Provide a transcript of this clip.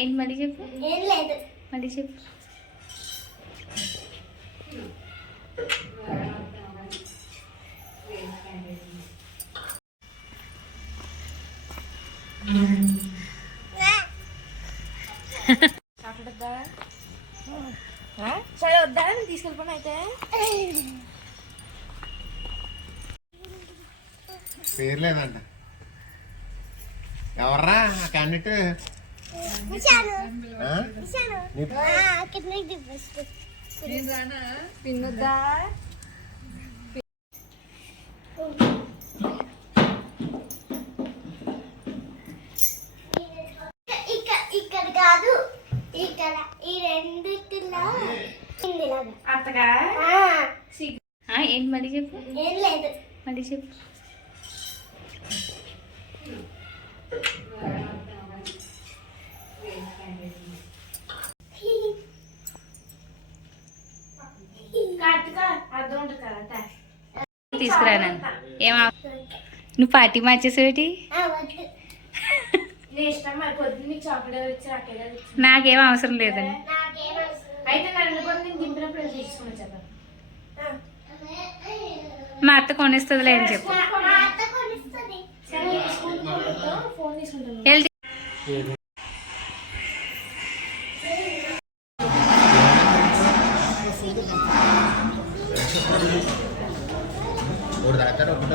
ఏంటి మళ్ళీ చెప్పు? ఏం లేదు. మళ్ళీ చెప్పు? సరే వద్దా నేను తీసుకెళ్ళిపోను అయితే. పేరు లేదంట ఎవర్రా? ఆ క్యాండిడేట్? పిన్నొద్దా ఇక్కడ కాదు. ఇక్కడ ఈ రెండిటిలో అత్తగా? ఏంటి మళ్ళీ చెప్పు? ఏం లేదు. మళ్ళీ చెప్పు. అర్థం ఉంటుంది కదా తా. తీసుకురానండి ఏమా? నువ్వు పార్టీ మార్చేసేటి నీకు అవసరం లేదండి. మా అత్త కొనిస్తుందిలే అని చెప్పు. ஒரு தாத்தாட கூட